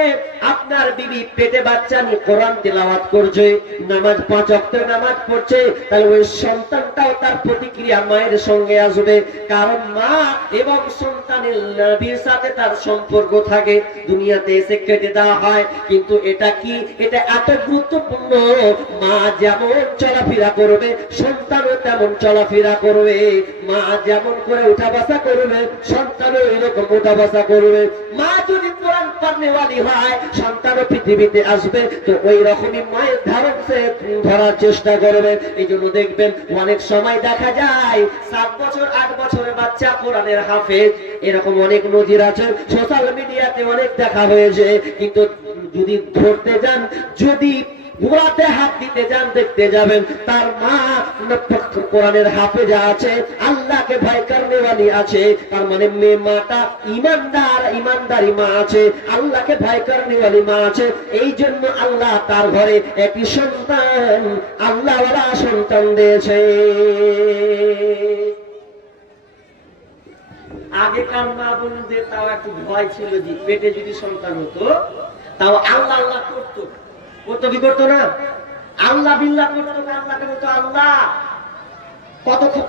আপনার বিবি পেটে বাচ্চা নিয়ে কোরআন তিলাওয়াত করছে, নামাজ 5 ওয়াক্তের নামাজ পড়ছে, তাহলে ওই সন্তানটাও তার প্রতিক্রিয়া মায়ের সঙ্গে আসবে, কারণ মা এবং সন্তানের নবীর সাথে তার সম্পর্ক থাকে। দুনিয়াতে এসে কেটে দেওয়া হয়, কিন্তু এটা কি, এটা এত গুরুত্বপূর্ণ, মা যেমন চলাফেরা করবে সন্তানও তেমন চলাফেরা করবে, মা যেমন করে উঠা বসা করবে সন্তানও এরকম উঠা বসা করবে। মা যদি কোরআন পড়নেওয়ালি হয়, সন্তানও পৃথিবীতে আসবে, তো ওই রকমই মায়ের ধারণ সে ধরার চেষ্টা করবে। এই জন্য দেখবেন অনেক সময় দেখা যায় 7 বছর 8 বছরের বাচ্চা কোরআনের হাফেজ, এরকম অনেক নজির আছে, সোশ্যাল মিডিয়াতে অনেক দেখা হয়েছে। কিন্তু যদি ধরতে যান, যদি গোড়াতে হাত দিতে যান, দেখতে যাবেন তার মা কোরআনের হাফেজা আছে, আল্লাহকে ভয় করনেওয়ালি আছে, তার মানে মেয়ে মাটা ইমানদারি মা আছে, আল্লাহকে ভয় করনেওয়ালি মা আছে। এই জন্য আল্লাহ তার ঘরে একটি সন্তান, আল্লাহওয়ালা সন্তান দিয়েছে। আগেকার মা বোনদের তাও একটু ভয় ছিল, যে পেটে যদি সন্তান হতো তাও আল্লাহ আল্লাহ করতো, কি করতো না? আল্লাহ বিল্লাহ করতো না, আল্লাহকে বলতো আল্লাহ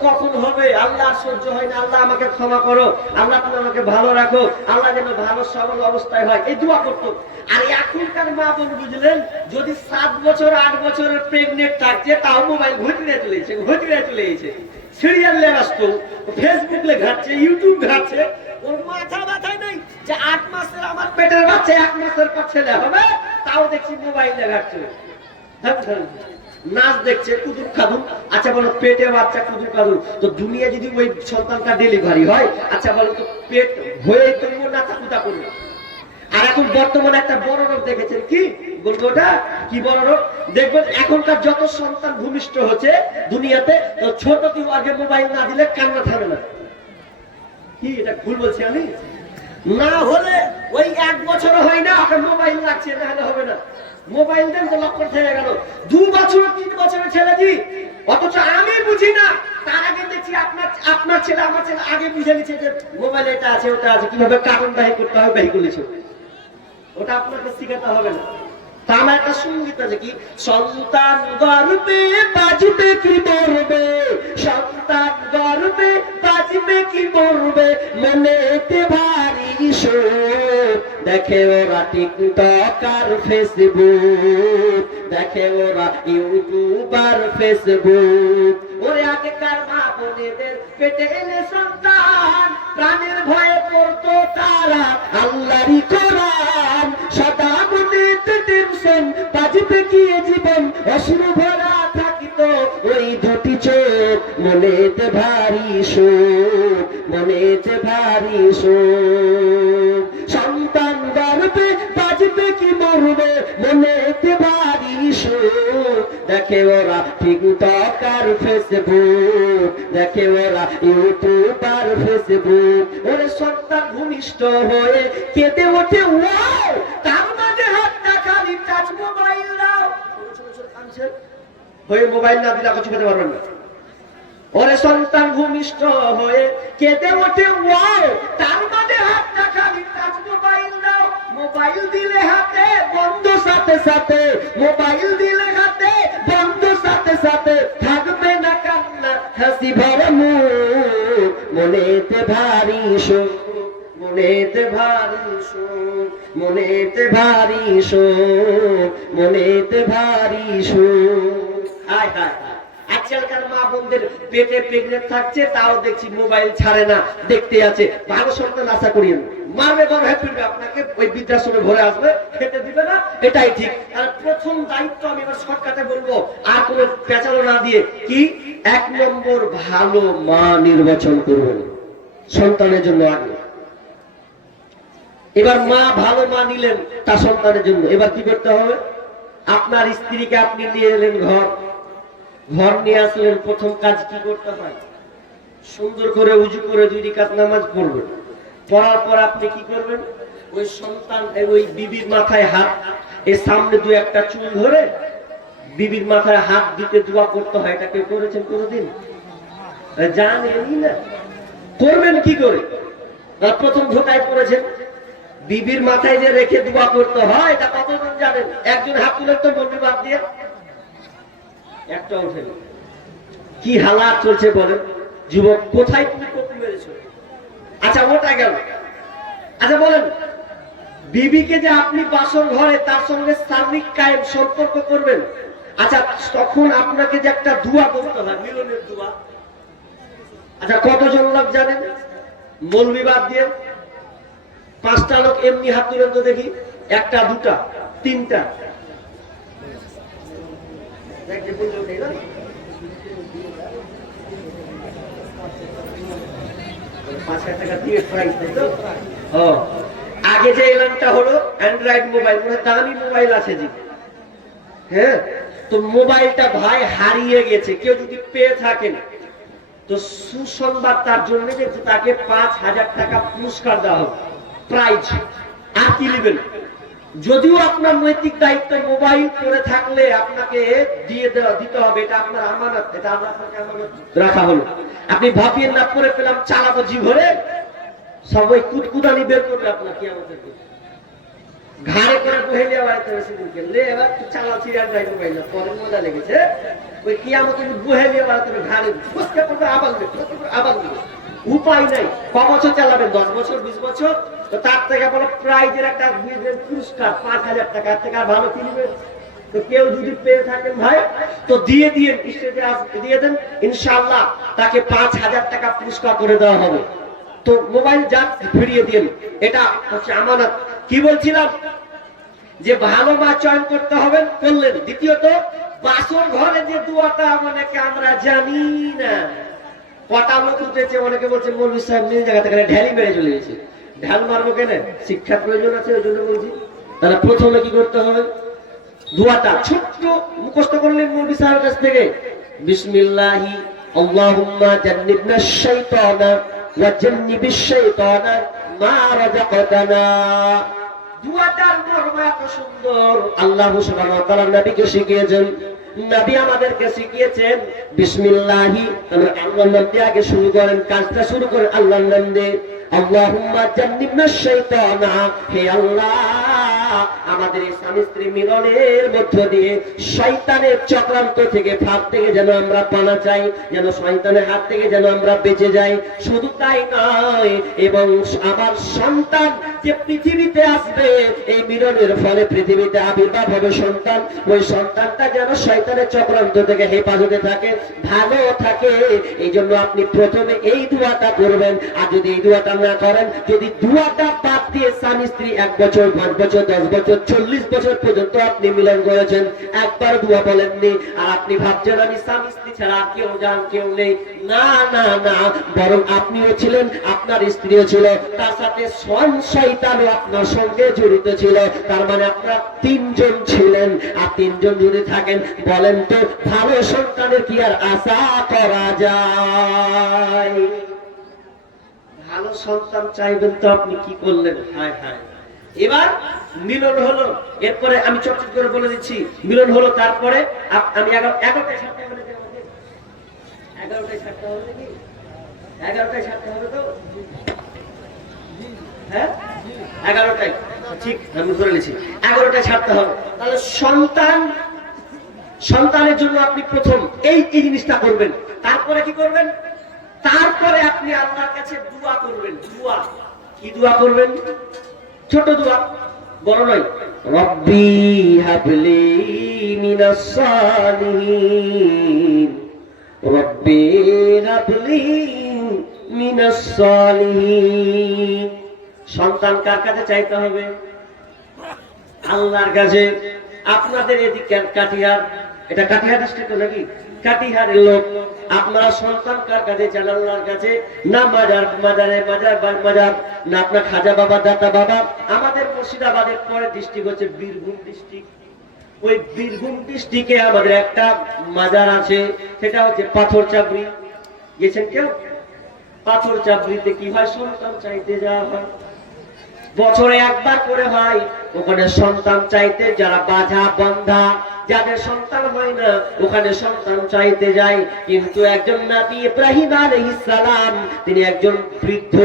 কখন হবে, আল্লাহ সহ্য হয় না, আল্লাহ আমাকে ক্ষমা করো, আল্লাহ তুমি আমাকে ভালো রাখো, আল্লাহ যেন ভালো সবল অবস্থায় হয়, এই দোয়া করতো। আর এখনকার মা বোন বুঝলেন, যদি 7 বছর 8 বছরের প্রেগনেন্ট থাকছে, তাও মোবাইল ঘটিয়ে চলে এসেছে, সিরিয়াল লে ব্যস্ত, ফেসবুক লে ঘাটছে, ইউটিউব ঘাটছে, ওর মাথায় নাই যে 8 মাসের আমার পেটের বাচ্চা 1 মাসের পর ছেলে হবে, তাও দেখছি মোবাইলে ঘাটছে। নাচ দেখছে কুদুর খাদুর। আচ্ছা বলো পেটে বাচ্চা কুদুর খাদুর, তো দুনিয়া যদি ওই সন্তানটা ডেলিভারি হয়, আচ্ছা বলো তো পেট হয়ে তুমি নাচা কুদা করবে। আর এখন বর্তমানে একটা বড় রোগ দেখেছেন, কি বলবো ওটা, কি বড় রোগ দেখবেন, এখনকার যত সন্তান ভূমিষ্ঠ হচ্ছে দুনিয়াতে, তো ছোট কেউ আগে মোবাইল না দিলে কান্না থামে না। কি এটা ভুল বলছি আমি? না হলে ওই 1 বছর হয় না ওকে মোবাইল লাগছে, না হলে হবে না। মোবাইল দেন তো লক্ষ্য থেকে গেল 2 বছর 3 বছরের ছেলে দি, অথচ আমি বুঝি না। তার আগে দেখছি আপনার ছেলে আমার ছেলে আগে বুঝে নিচ্ছে যে মোবাইল এটা আছে ওটা আছে, কিভাবে কার্টুন বাহি করতে হবে বাহি করেছে, ওটা আপনাকে শিখাতে হবে না। তা আমার একটা সঙ্গীত আছে, কি সন্তান গর্বে বাজবে কি মরবে, সন্তান গর্বে বাজবে কি মরবে, মনেতে ভারী শোক, দেখে ওরা টিকটক আর ফেসবুক, দেখে ওরা ইউটিউব আর ফেসবুক। ওরে আগেকার মা বোনেদের পেটে এনে সন্তান প্রাণের ভয়ে পড়তো তারা আল্লাহরই কোরআন, সদা মনেতে টেনশন বাজবে কি জীবন, অশ্রু ভরা থাকিত ওই দুটি চোখ, মনেতে ভারী শোক, মনেতে ভারী শোক। সন্তান গর্বে বাজবে কি মরবে, মনেতে ভারী শোক, দেখে ওরা টিকটক আর ফেসবুক, দেখে ওরা ইউটিউব আর ফেসবুক। ওরে সন্তান ভূমিষ্ঠ হয়ে কেঁদে ওঠে ওয়াও, তার মাঝে হাতটা খালি টাচ মোবাইল দাও, হয়ে মোবাইল না দিলে কিছু খেতে পারবেন না। ওরে সন্তান ভূমিষ্ঠ হয়ে কেঁদে ওঠে ওয়াও, তার মাঝে হাতটা খালি টাচ মোবাইল দাও, মোবাইল দিলে হাতে বন্ধ সাথে সাথে, মোবাইল দিলে হাতে বন্ধ সাথে সাথে, থাকবে না কান্না হাসি ভরা মুখ, মনেতে ভারী শোক, মনেতে ভারী শোক, মনেতে ভারী শোক, মনেতে ভারী শোক। হায় হায়, আজকালকার মা বোনদের পেটে প্রেগনেন্ট থাকছে, তাও দেখছি মোবাইল ছাড়ে না, দেখতে আছে। ভালো সন্তান আশা করি মারবে বড় হয়ে ফিরবে, আপনাকে ওই বৃদ্ধাশ্রমে ভরে আসবে, খেতে দিবে না, এটাই ঠিক। আর প্রথম দায়িত্ব আমি এবার শর্টকাটে বলবো, আর কোনো পেঁচালো না দিয়ে, কি 1 নম্বর ভালো মা নির্বাচন করবেন সন্তানের জন্য আগে। এবার মা ভালো মা নিলেন তার সন্তানের জন্য, এবার কি করতে হবে? আপনার স্ত্রীকে আপনি নিয়ে এলেন ঘর নিয়ে আসলেন, প্রথম কাজ কি করতে হয়? সুন্দর করে উজু করে 2 রাকাত নামাজ পড়বেন। পড়ার পর আপনি কি করবেন? ওই সন্তান ওই বিবির মাথায় হাত, এর সামনে 2-1টা চুল ধরে বিবির মাথায় হাত দিতে দোয়া করতে হয়। এটা কেউ করেছেন কোনোদিন? জানেনই না, করবেন কি করে? প্রথম ঢোকায় পড়েছেন, বিবির মাথায় যে রেখে দোয়া করতে হয়, এটা কতজন জানেন? একজন হাত তুলে তো বলবি বাদ দিয়ে একটা ওঠে। কি হালাত চলছে বলেন যুবক, কোথায় তুমি কপি মেরেছো? আচ্ছা ওটা গেল। আচ্ছা বলেন, বিবিকে যে আপনি বাসর ঘরে তার সঙ্গে শারীরিক কায়েম সম্পর্ক করবেন, আচ্ছা তখন আপনাকে যে একটা দোয়া করতে হয়, মিলনের দোয়া, আচ্ছা কতজন লোক জানেন? মৌলবি বাদ দিয়ে 5টা লোক এমনি হাত তুলেন তো দেখি, 1টা 2টা 3টা, 5,000 টাকা দিয়ে প্রাইস দেয় তো। আগে যে এলানটা হলো অ্যান্ড্রয়েড মোবাইল, দামি মোবাইল আছে জি, হ্যাঁ, তো মোবাইলটা ভাই হারিয়ে গেছে। কেউ যদি পেয়ে থাকেন তো সুসংবাদ তার জন্য, যে তাকে 5,000 টাকা পুরস্কার দেওয়া হবে, প্রাইজ। আর কি নেবেন? যদিও আপনার নৈতিক দায়িত্ব, মোবাইল পড়ে থাকলে আপনাকে দিতে হবে, এটা আপনার আমানত, এটা আপনাকে আমানত রাখা হলো। আপনি ভাবিয়েন না পড়ে পেলাম চালাবো জি ভরে, সবাই কুদকুদানি বের করবে আপনার কি আমাদের ঘাড়ে করে বহে নিয়ে বাড়িতে বেশি দিন গেলে, এবার চালাচ্ছি আর যাই মোবাইল পরে মজা লেগেছে, ওই কি আমাকে বহে নিয়ে বাড়িতে ঘাড়ে ফসকে পড়বে, আবার দেবে, উপায় নাই। ক বছর চালাবেন? 10 বছর 20 বছর, তো তার থেকে বলো প্রাইজের একটা পুরস্কার 5,000 টাকা, থেকে আর ভালো কিনবে। তো কেউ যদি পেয়ে থাকেন ভাই তো দিয়ে দিয়ে দেন, ইনশাআল্লাহ তাকে 5,000 টাকা পুরস্কার করে দেওয়া হবে। তো মোবাইল যা ফিরিয়ে দিন, এটা হচ্ছে আমানত। কি বলছিলাম? যে ভালো মা চয়ন করতে হবে, করলেন। দ্বিতীয়ত বাসর ঘরে যে দোয়াটা অনেকে আমরা জানি না। কটা লোক উঠেছে, অনেকে বলছে মৌলভী সাহেব নিজ জায়গা থেকে ঢ্যালি মেরে চলে গেছে। ঢাল মারবো কেন? শিক্ষার প্রয়োজন আছে, ওই জন্য বলছি। তাহলে প্রথমে কি করতে হবে? দোয়াটা ছোট্ট মুখস্থ করলেন মৌলভী সাহেবের কাছ থেকে, বিসমিল্লাহি আল্লাহুম্মা জান্নিবনাশ শাইতানা ওয়া জান্নিবিশ শাইতানা মা রাযাকতানা। দোয়াটার মর্ম এত সুন্দর, আল্লাহ সুবহানাহু ওয়া তাআলা নবীকে শিখিয়েছেন। নবী আমাদেরকে শিখিয়েছেন বিসমিল্লাহি, আমরা আল্লাহর নাম দিয়ে আগে শুরু করেন, কাজটা শুরু করেন আল্লাহর নাম দিয়ে। আল্লাহুম্মা জান্নিবনাশ শাইতানা, হে আল্লাহ আমাদের এই স্বামী স্ত্রী মিলনের মধ্য দিয়ে শয়তানের চক্রান্ত থেকে, ফাঁদ থেকে যেন আমরা পানা চাই, যেন শয়তানের হাত থেকে যেন আমরা বেঁচে যাই। শুধু তাই নয়, এবং আমার সন্তান যে পৃথিবীতে আসবে, এই মিলনের ফলে পৃথিবীতে আবির্ভাব হবে সন্তান, ওই সন্তানটা যেন শয়তানের চক্রান্ত থেকে হেফাজতে থাকে, ভালো থাকে। এই জন্য আপনি প্রথমে এই দোয়াটা করবেন। আর যদি এই দোয়াটা না করেন, যদি দোয়াটা বাদ দিয়ে স্বামী স্ত্রী 1 বছর 5 বছর 10 বছর 40 বছর পর্যন্ত আপনি মিলন করেছেন, একবার দোয়া বলেননি, আর আপনি ভাবছেন আমি স্বামী স্ত্রী ছাড়া কেউ নেই, না না না, বরং আপনিও ছিলেন, আপনার স্ত্রীও ছিল, তার সাথে শয়তানও আপনার সঙ্গে জড়িত ছিল। তার মানে আপনারা 3 জন ছিলেন। আর 3 জন যদি থাকেন, বলেন তো ভালো সন্তানের কি আর আশা করা যায়? ভালো সন্তান চাইবেন তো আপনি কি করলেন? হায় হায়। এবার মিলন হলো, এরপরে আমি চটচট করে বলে দিচ্ছি, মিলন হলো, তারপরে আমি 11টায় ছাড়তে হবে, 11টায় ছাড়তে হবে নাকি? 11টায় ছাড়তে হবে তো? হ্যাঁ 11টায়, ঠিক আমি ধরে নিয়েছি 11টায় ছাড়তে হবে। তাহলে সন্তানের জন্য আপনি প্রথম এই জিনিসটা করবেন। তারপরে কি করবেন? তারপরে আপনি আল্লাহর কাছে দোয়া করবেন। দোয়া কি? দোয়া করবেন ছোট দোয়া, বড় নয়। রব্বি হাবলি মিনাস সালিহিন, রব্বি হাবলি মিনাস সালিহিন। সন্তান কার কাছে চাইতে হবে? আল্লাহর কাছে। আপনাদের এদিকে কাটিহার, এটা কাটিহার ডিস্ট্রিক্ট নাকি? কাটিহারের লোক, আপনারা সন্তান কার কাছে চান? আল্লাহর কাছে। না মাজার না আপনার খাজা বাবা, দাতা বাবা। আমাদের মুর্শিদাবাদের পরে ডিস্ট্রিক্ট হচ্ছে বীরভূম ডিস্ট্রিক্ট। ওই বীরভূম ডিস্ট্রিক্টে আমাদের একটা মাজার আছে, সেটা হচ্ছে পাথর চাবড়ি। গেছেন কেউ? পাথর চাবড়িতে কি হয়? সন্তান চাইতে যাওয়া হয়, বছরে একবার করে হয়। ওখানে সন্তান চাইতে যারা বাঁধা বন্ধা, যাদের সন্তান হয় না, ওখানে সন্তান চাইতে যায়। কিন্তু একজন নবী ইব্রাহিম আলাইহিস সালাম, তিনি একজন বৃদ্ধ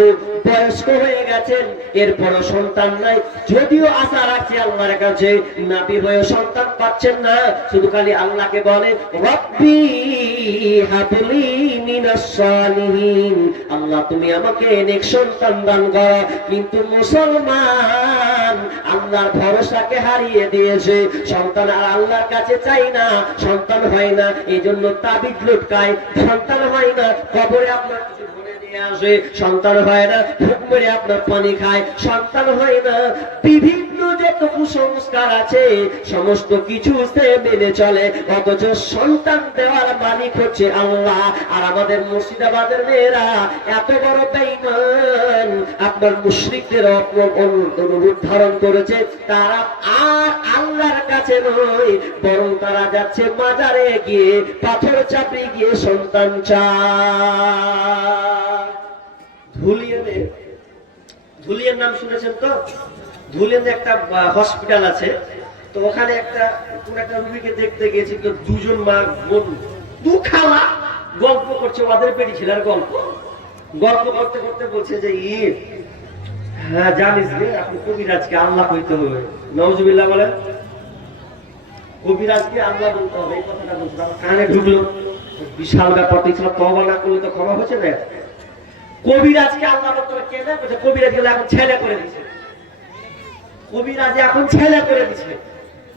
বয়স্ক হয়ে গেছেন, এরপরও সন্তান নাই। যদিও আশা রাখছে আল্লাহর কাছে, নবী হয়ে সন্তান পাচ্ছেন না, শুধু খালি আল্লাহকে বলে রব্বি হাবলি মিনাস সালিহিন, আল্লাহ তুমি আমাকে নেক সন্তান দান করো। কিন্তু মুসলমান আল্লাহর ভরসাকে হারিয়ে দিয়েছে, সন্তান আর আল্লাহর কাছে চাই না, সন্তান হয় না, এই জন্য তাবিজ লটকায়, সন্তান হয় না, কবরে আপনার কিছু ধরে দিয়ে আসে, সন্তান হয় না, ভুক মেরে আপনার পানি খায়, সন্তান হয় না। বিভিন্ন যত কুসংস্কার আছে সমস্ত কিছু সে মেনে চলে, অথচ সন্তান দেওয়ার মালিক হচ্ছে আল্লাহ। আর আমাদের মুর্শিদাবাদের মেয়েরা এত বড় বেঈমান, আপনার মুশরিকদের রূপ ধারণ করেছে। তারা আর আল্লাহর কাছে নয়, বরং তারা যাচ্ছে মাজারে গিয়ে, পাথর চাপড়ি গিয়ে সন্তান চায়। ধুলিয়ান নাম শুনেছেন তো? ধুলিয়ানে একটা হসপিটাল আছে, তো ওখানে একটা রুগীকে দেখতে গেছি, তো 2 জন মা বোন, 2 খালা গল্প করছে, ওদের পেটি ছেলের গল্প করতে করতে বলছে যে হ্যাঁ জানিস রে, আপনি কবিরাজকে আল্লাহ কইতে হবে। নাউজুবিল্লাহ বলেন। কবিরাজকে আল্লাহ বলতে হবে, এই কথাটা বলছে, আমার কানে ঢুকলো। বিশাল ব্যাপার, ছিল তওবা না করলে তো ক্ষমা হচ্ছে না। কবিরাজকে আল্লাহ বলতে হবে কেন? কবিরাজ গেলে এখন ছেলে করে দিচ্ছে, কবিরাজ এখন ছেলে করে দিচ্ছে।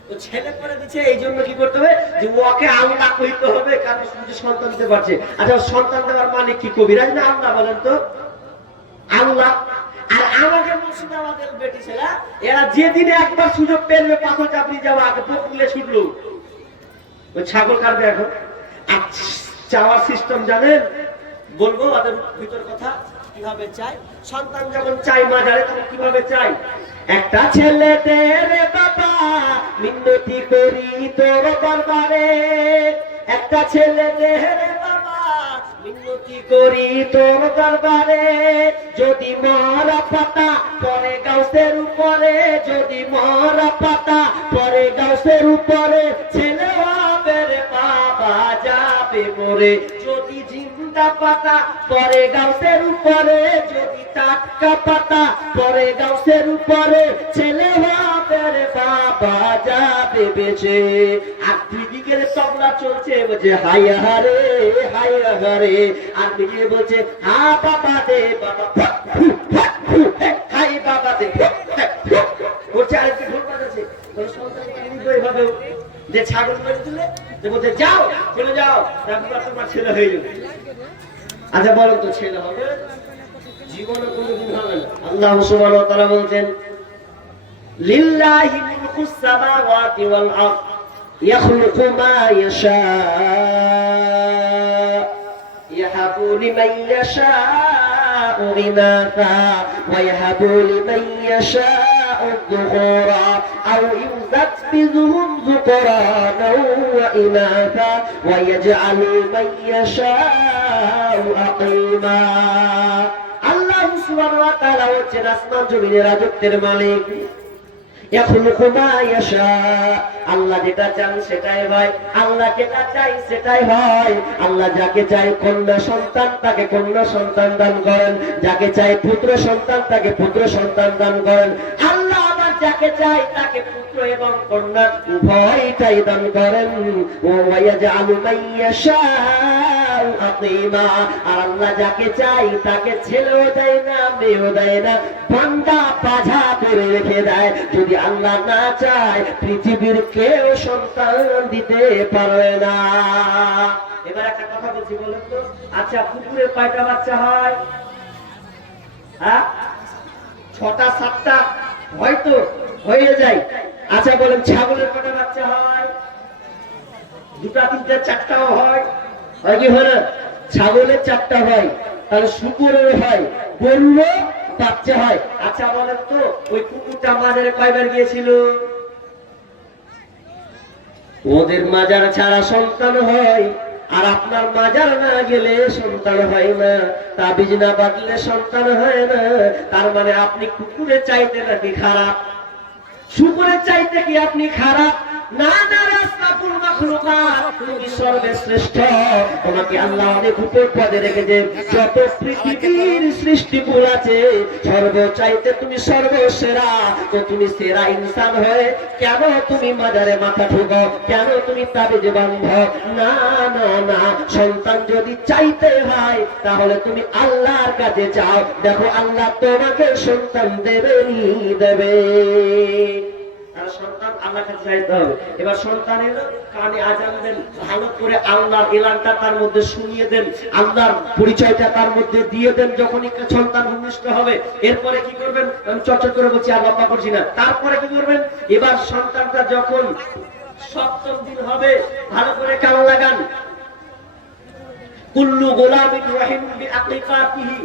তো ছেলে করে দিচ্ছে, এই জন্য কি করতে হবে? যে ওকে আল্লাহ কইতে হবে, কারণ সন্তান দিতে পারছে। আচ্ছা, সন্তান দেওয়ার মালিক কি কবিরাজ না আল্লাহ? বলেন তো, আল্লাহ। আর আমাকে মুর্শিদাবাদের বেটি ছেলে, এরা যেদিনে একবার সুযোগ পেলে পাথর চাপড়ি যাওয়া, আগে পকুলে ছুটলো, ওই ছাগল কাটবে এখন। আর চাওয়ার সিস্টেম জানেন? বলবো ওদের ভিতর কথা কিভাবে চাই। সন্তান যখন চাই মাজারে তখন কিভাবে চাই? একটা ছেলে দে রে বাবা, মিনতি করি তোর দরবারে। একটা ছেলে দে রে বাবা, মিনতি করি তোর দরবারে। যদি মরা পাতা পরে গাছের উপরে, যদি মরা পাতা পরে গাছের উপরে, ছেলে হবে রে বাবা যাবে মরে। যদি জিন্দা পাতা পরে গাছের উপরে, যদি টাটকা পাতা পরে গাছের উপরে, ছেলে হবে রে বাবা যাবে বেঁচে। আর দুই দিকের তবলা চলছে, বলছে হাইয়া হারে হাইয়া হারে। আর দিকে বলছে হা বাবা দে বাবা, হাই বাবা দে। বলছে আরেকটি ঢোল বাজাচ্ছে। এইভাবে যে ছাগল মেরে দিলে যে বলছে যাও চলে যাও, তারপর তোমার ছেলে হয়ে যাবে। আচ্ছা বলেন তো ছেলে হবে? জীবনে কোনোদিন হবে না। আল্লাহ সুবহানাহু ওয়া তাআলা বলছেন লিল্লাহি মুলকুস সামাওয়াতি ওয়াল আরদ ইয়াখলুকু মা ইয়াশা ইয়াহাবু লিমান ইয়াশাউ ইনাথা ওয়া ইয়াহাবু লিমান ইয়াশাউ যুকুরা আও ইউযাব্বিহুম যুকরানা ওয়া ইনাথা ওয়া ইয়াজআলু মান ইয়াশাউ আকিমা। আল্লাহ সুবহানাহু ওয়া তাআলা হচ্ছেন আসমান জমিনের রাজত্বের মালিক। আল্লাহ যেটা চান সেটাই হয়, আল্লাহ যেটা চাই সেটাই হয়। আল্লাহ যাকে চাই কন্যা সন্তান তাকে কন্যা সন্তান দান করেন, যাকে চাই পুত্র সন্তান তাকে পুত্র সন্তান দান করেন। আল্লাহ আবার যাকে চাই তাকে পুত্র এবং কন্যা উভয়টাই দান করেন। আর আল্লাহ যাকে চাই তাকে ছেলেও দেয় না মেয়েও দেয় না, বান্দা পাঝা করে রেখে দেয়। যদি আল্লাহ না চায় পৃথিবীর কেউ সন্তান দিতে পারবে না। এবার একটা কথা বলছি, বলেন তো আচ্ছা কুকুরের কয়টা বাচ্চা হয়? হ্যাঁ 6টা 7টা হয়তো হয়ে যায়। আচ্ছা বলেন ছাগলের কয়টা বাচ্চা হয়? 2টা 3টা 4টাও হয়। হয় কি হয় না? ছাগলের 4টা হয়, তাহলে শুকুরের হয়, গরুরও বাচ্চা হয়। আচ্ছা বলেন তো ওই কুকুরটা মাজারে কয়বার গিয়েছিল? ওদের মাজার ছাড়া সন্তান হয়, আর আপনার মাজার না গেলে সন্তান হয় না, তাবিজ না বাঁধলে সন্তান হয় না। তার মানে আপনি কুকুরের চাইতে নাকি খারাপ? শুকুরের চাইতে কি আপনি খারাপ? না না, রাসূলুল মাখলুকাত, তুমি সর্বশ্রেষ্ঠ। তোমাকে আল্লাহ অনেক উপর পদে রেখেছে। যত পৃথিবীর সৃষ্টিকুল আছে সর্বচাইতে তুমি সর্বসেরা। তো তুমি সেরা ইনসান হয়ে কেন তুমি মাজারে মাথা ঠুকো? কেন তুমি তাবিজ বাঁধো? না না না, সন্তান যদি চাইতে হয় তাহলে তুমি আল্লাহর কাছে চাও। দেখো আল্লাহ তোমাকে সন্তান দেবেই দেবে। সন্তান আল্লাহ কাছে চাইতে হবে। এবার সন্তানের কানে আজান দেন, ভালো করে আল্লাহর এলানটা তার মধ্যে শুনিয়ে দেন, আল্লাহর পরিচয়টা তার মধ্যে দিয়ে দেন। যখনই সন্তান ভূমিষ্ঠ হবে এরপরে কি করবেন? আমি চর্চা করে বলছি, আর লম্বা করছি না। তারপরে কি করবেন? এবার সন্তানটা যখন 7ম দিন হবে, ভালো করে কান লাগান। কুল্লু গোলামিন রহিম বিআকিকাতিহি।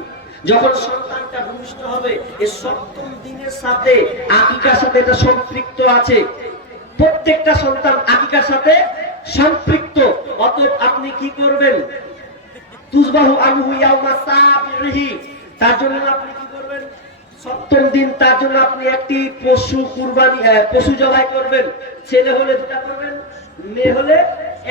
যখন সন্তানটা ভূমিষ্ঠ হবে এই 7ম দিনের সাথে আকিকার সাথে এটা সম্পৃক্ত আছে। প্রত্যেকটা সন্তান আকিকার সাথে সম্পৃক্ত। অতএব আপনি কি করবেন? তুজবাহু আনহু ইয়াউমা সাবিহি। তার জন্য আপনি কি করবেন? 7ম দিন তার জন্য আপনি একটি পশু কুরবানি পশু জবাই করবেন। ছেলে হলে 2টা করবেন, মেয়ে হলে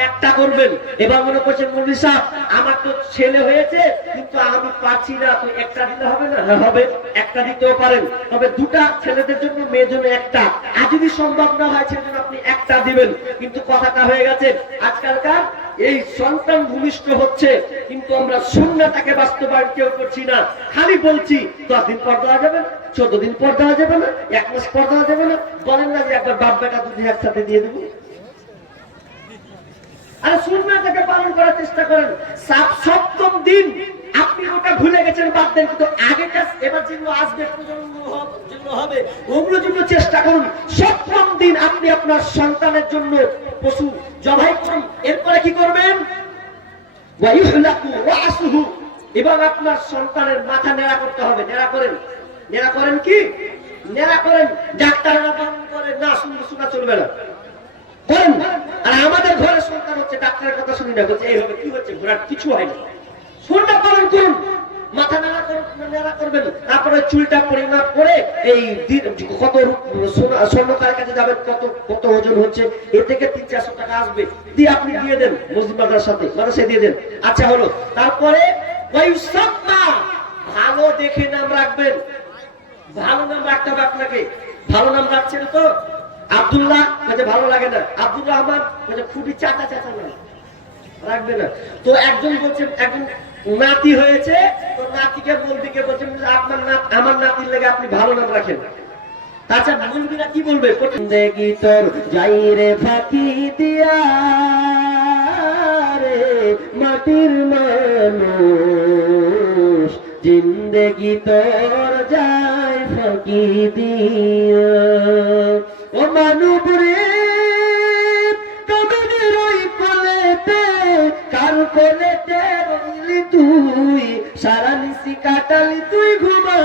1টা করবেন। এবার মনে করছেন মৌলভী সাহেব আমার তো ছেলে হয়েছে কিন্তু আমি পাচ্ছি না, তো 1টা দিতে হবে না? হ্যাঁ হবে, 1টা দিতেও পারেন, তবে 2টা ছেলেদের জন্য মেয়ের জন্য 1টা। আর যদি সম্ভব না হয় সেজন্য আপনি 1টা দিবেন। কিন্তু কথাটা হয়ে গেছে আজকালকার এই সন্তান ভূমিষ্ঠ হচ্ছে কিন্তু আমরা সুন্নাহটাকে বাস্তবায়ন কেউ করছি না। খালি বলছি 10 দিন পর দেওয়া যাবে না, 14 দিন পর দেওয়া যাবে না, 1 মাস পর দেওয়া যাবে না। বলেন না যে একবার বাপ বেটা দুধে একসাথে দিয়ে দেবো। আরে সুন্নাহটাকে পালন করার চেষ্টা করেন। 7ম দিন আপনি ওটা ভুলে গেছেন, বাদ দেন, কিন্তু আগেকার এবার যেগুলো আসবে প্রজন্ম যেগুলো হবে ওগুলো যেগুলো চেষ্টা করুন। সপ্তম দিন আপনি আপনার সন্তানের জন্য পশু জবাই করুন। এরপরে কি করবেন? এবং আপনার সন্তানের মাথা নেড়া করতে হবে। নেড়া করেন, নেড়া করেন কি নেড়া করেন, ডাক্তাররা বারণ করে না, শুনলে শোনা চলবে না, করেন। আর আমাদের ঘরে সন্তান হচ্ছে ডাক্তারের কথা শুনি না, বলছে এই হবে, কি হচ্ছে, ঘোরার কিছু হয়নি, শুনটা পালন করুন, মাথা নেড়া নেড়া করবেন। তারপরে চুলটা পরিমাপ করে এই কত স্বর্ণকারের কাছে যাবেন, কত কত ওজন হচ্ছে, এ থেকে 300-400 টাকা আসবে, দিয়ে আপনি দিয়ে দেন মসজিদ মাদ্রাসায় দিয়ে দেন। আচ্ছা হলো, তারপরে ভালো দেখে নাম রাখবেন, ভালো নাম রাখতে হবে আপনাকে। ভালো নাম রাখছেন তো, আব্দুল্লাহ ভালো লাগে না, আব্দুর রহমান খুবই চাচা চাচা নাম রাখবে না। তো একজন বলছেন, একজন নাতি হয়েছে, তো নাতিকে বলবিকে বলছেন আপনার আমার নাতির লেগে আপনি ভালো নাম রাখেন। তাছাড়া মুলবিরা কি বলবে, জিন্দেগি তোর যাই রে ফাঁকি দিয়া রে মাটির মানুষ, জিন্দেগি তোর যাই ফাঁকি দিয়া। ও মানব রে কবরের ওই কোলেতে, কার কোলেতে রইলি তুই, সারা নিশি কাটালি তুই ঘুমা